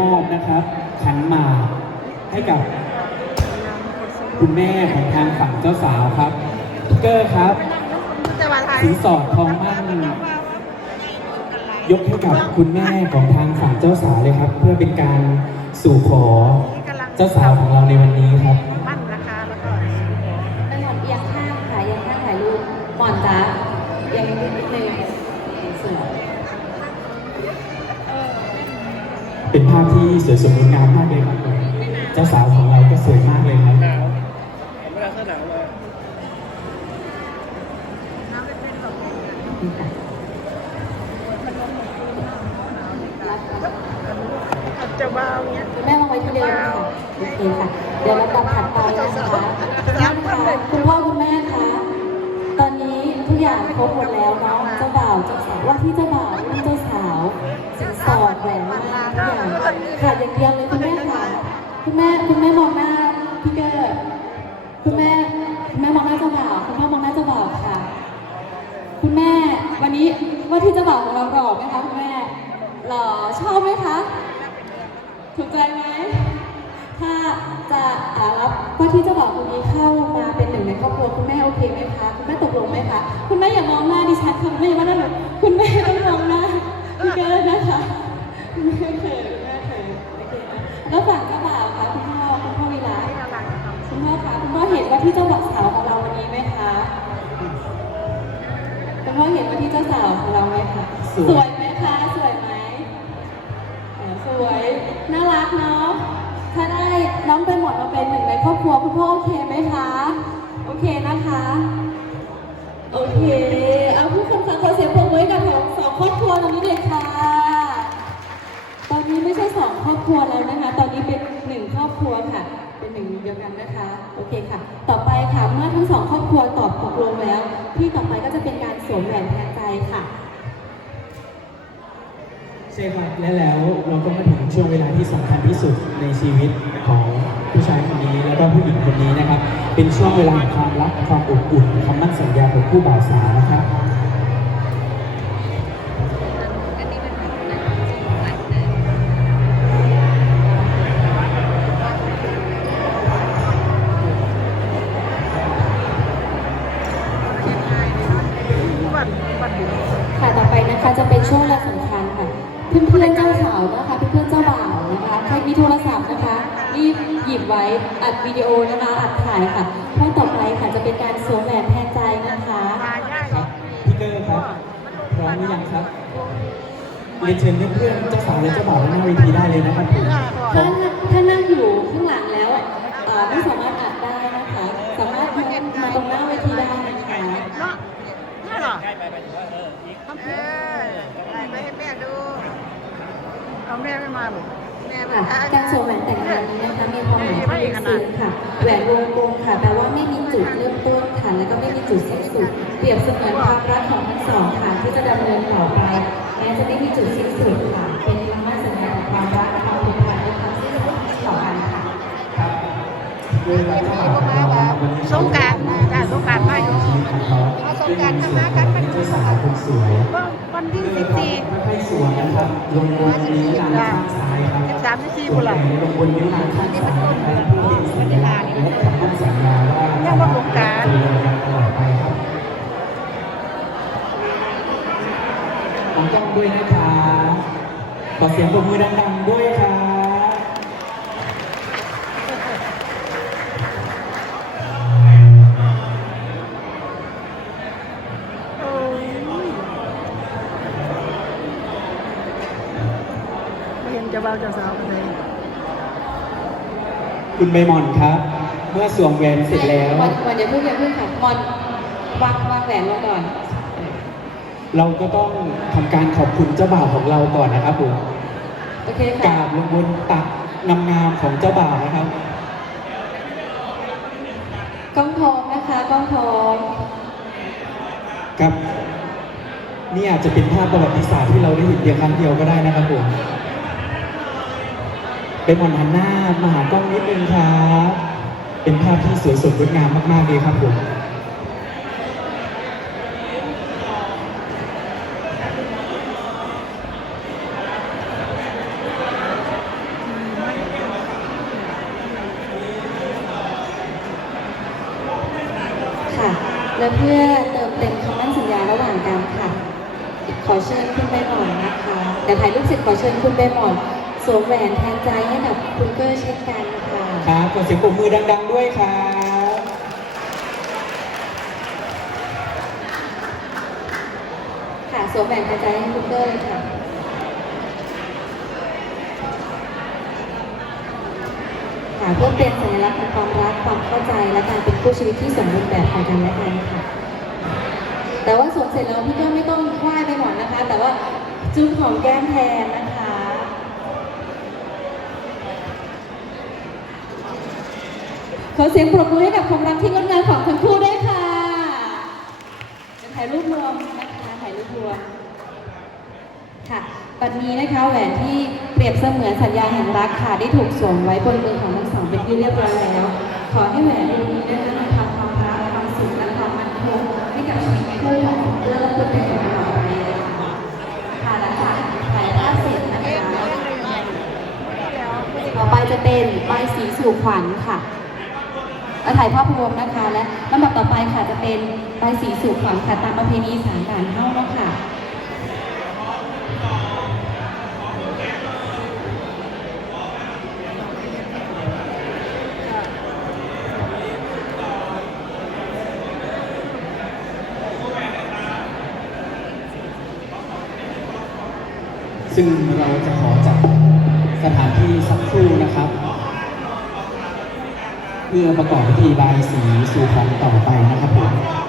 มอบนะครับขันหมากให้กับ คุณแม่ของทางฝั่งเจ้าสาวครับพี่เกอร์ครับจะมาไทยสินสอดทองมั่นยกให้กับคุณแม่ของทางฝั่งเจ้าสาวเลยครับ เพื่อเป็นการสู่ขอเจ้าสาวของเราในวันนี้ครับ มั่นนะคะแล้วก็เป็นหมอนเอียงข้างค่ะเอียงข้างถ่ายรูปหมอนจ้า เป็นภาพที่สวยสดงดงามมากเลยครับผมเจ้าสาวของเราก็สวยมากเลยครับหนาวผมไม่เสื้อหนาวน้ำเป็นเป็นแบบนี้นี่ค่ะจะเบาเนี้ยแม่วางไว้ที่เดิมค่ะโอเคค่ะ เดี๋ยวเราตัดถัดไปนะคะนะคะคุณพ่อคุณแม่คะ ตอนนี้ทุกอย่างครบหมดแล้วเนาะ เจ้าบ่าว เจ้าสาว ว่าที่เจ้าบ่าวเจ้า คุณแม่คุณแม่มองหน้าพี่เกิดคุณแม่คุณแม่มองหน้าเจ้าบ่าวคุณพ่อมองหน้าเจ้าบ่าวค่ะ คุณแม่วันนี้ว่าที่เจ้าบ่าวของเราหล่อไหมคะคุณแม่หล่อชอบไหมคะถูกใจไหมถ้าจะรับว่าที่เจ้าบ่าวคนนี้เข้ามาเป็นหนึ่งในครอบครัวคุณแม่โอเคไหมคะคุณแม่ตกลงไหมคะคุณแม่อย่ามองหน้าดิฉันค่ะคุณแม่อย่ามาหน้าหนูคุณแม่ต้องมองหน้าพี่เกิร์ลนะคะคุณแม่เขิน สวยสวยไหมคะ สวยไหมเออสวย น่ารักเนาะ ถ้าได้น้องเป็นหมดมาเป็นหนึ่งในครอบครัวคุณพ่อโอเคไหมคะ โอเคนะคะ โอเค เอาผู้คนฟังขอเสียงปรบมือให้กับสองครอบครัวตรงนี้เลยค่ะ ตอนนี้ไม่ใช่สองครอบครัวแล้วนะคะ ตอนนี้เป็นหนึ่งครอบครัวค่ะ เป็นหนึ่งเดียวกันนะคะ โอเคค่ะ ต่อไปค่ะ เมื่อทั้งสองครอบครัวตอบตกลงแล้ว ที่ต่อไปก็จะเป็นการสวมแหวนแทนใจค่ะ ใช่ครับและแล้วเราก็มาถึงช่วงเวลาที่สำคัญที่สุดในชีวิตของผู้ชายคนนี้แล้วก็ผู้หญิงคนนี้นะครับ เป็นช่วงเวลาแห่งความรักความอบอุ่นคำมั่นสัญญาของคู่บ่าวสาวนะครับ ค่ะเพื่อนๆเจ้าสาวนะคะเพื่อนๆเจ้าบ่าวนะคะใครมีโทรศัพท์นะคะรีบหยิบไว้อัดวิดีโอนะคะอัดถ่ายค่ะเพราะต่อไปค่ะจะเป็นการสวมแหวนแทนใจนะคะมาย่าครับพี่เกอร์ครับพร้อมหรือยังครับเรียนเชิญเพื่อนๆเจ้าสาวและเจ้าบ่าวหน้าเวทีได้เลยนะครับผมพร้ถ้าอมถ้านั่งอยู่ข้างหลังแล้วเอ่อไม่สามารถอัดได้นะคะ สามารถมามาตรงหน้าเวทีได้นะคะ เอาแม่ไม่มาหรอแม่มาค่ะการสวมแหวนแต่งงานนี้นะคะมีความหมายที่ลึกซึ้งค่ะแหวนวงกลมค่ะแปลว่าไม่มีจุดเริ่มต้นค่ะแล้วก็ไม่มีจุดสิ้นสุด เปรียบเสมือนความรักของทั้งสองค่ะที่จะดำเนินต่อไปแม้จะไม่มีจุดสิ้นสุดค่ะเป็นคำมั่นสัญญาของความรักความผูกพันและความซื่อสัตย์ต่อกันค่ะด้วยรักเจ้าบ่าวของเรานะครับวันนี้สงการจ้าสงการมาอยู่ชีวิตของเขาเอาสงกรานต์ทำมากัน ที่เกอสิร์บครับสี่ค่อยๆสวมนะครับลงบนนิ้วนางข้างซ้ายครับสิบสามสิบสี่สบุวมหแหวรี่นลงบนนิ้วนางข้างซ้ายนะครับเพื่อเป็นสัญลักษณ์และคำมั่นสัญญาว่าจะรักกันตลอดไปครับมองกล้องด้วยนะคะขอเสียงปรบมือดังๆด้วยครั จะเบาจะสาวกันเลยคุณใบหมอนครับ เมื่อสวมแหวนเสร็จแล้ววันวันเดี๋ยวเพิ่งอย่าเพิ่งค่ะมอนวางวางแหวนลงก่อน เราก็ต้องทำการขอบคุณเจ้าบ่าวของเราก่อนนะครับผมโอเคกค่ะราบลงบนตักงามๆของเจ้าบ่าวนะครับ กล้องทองนะคะกล้องทองครับ นี่อาจจะเป็นภาพประวัติศาสตร์ที่เราได้เห็นเพียงครั้งเดียวก็ได้นะครับผม เป็นมอนหันหนามาหากล้องนิดนึงครับ เป็นภาพที่สวยสดงดงามมากๆเลยครับผมค่ะ และเพื่อเติมเต็มคำมั่นสัญญาระหว่างกันค่ะ ขอเชิญคุณใบหมอนนะคะ แต่ถ่ายรูปเสร็จขอเชิญคุณใบหมอน สวมแหวนแทนใจให้กับคุณเกอร์เช่นกันค่ะครับขอเสียงปรบมือดัง ๆ ด้วยครับค่ะสวมแหวนแทนใจให้คุณเกอร์เลยค่ะค่ะเพื่อเป็นสัญลักษณ์ของความรักความเข้าใจและการเป็นคู่ชีวิตที่สมบูรณ์แบบของกันและกันค่ะ แต่ว่าสวมเสร็จแล้วพี่ก็ไม่ต้องไหว้ไปหมอนนะคะ แต่ว่าจุ๊บหอมแก้มแทนนะคะ ขอเสียงปรบมือให้กับความรักที่งดงามของทั้งคู่ด้วยค่ะ จะถ่ายรูปรวมนะคะถ่ายรูปรวมค่ะบัดนี้นะคะแหวนที่เปรียบเสมือนสัญญาแห่งรักค่ะได้ถูกสวมไว้บนมือของทั้งสองเป็นที่เรียบร้อยแล้ว ขอให้แหวนวงนี้นะคะนำพาความรักความสุขและความมั่นคงให้กับชีวิตคู่ของเพื่อนและคุณเป็นของเราไปค่ะค่ะหลังจากถ่ายภาพเสร็จนะคะต่อไปจะเป็นใบสีสู่ขวัญค่ะ ถ่ายภาพรวมนะคะ และลำดับต่อไปค่ะจะเป็นใบสีสู่ขวัญค่ะตามประเพณีสารด่านเฮ้าเนาะค่ะซึ่งเราจะขอจัดสถานที่สักครู่นะครับ พื่อประกอบพิธีบายสีสู่ขวัญต่อไปนะครับผม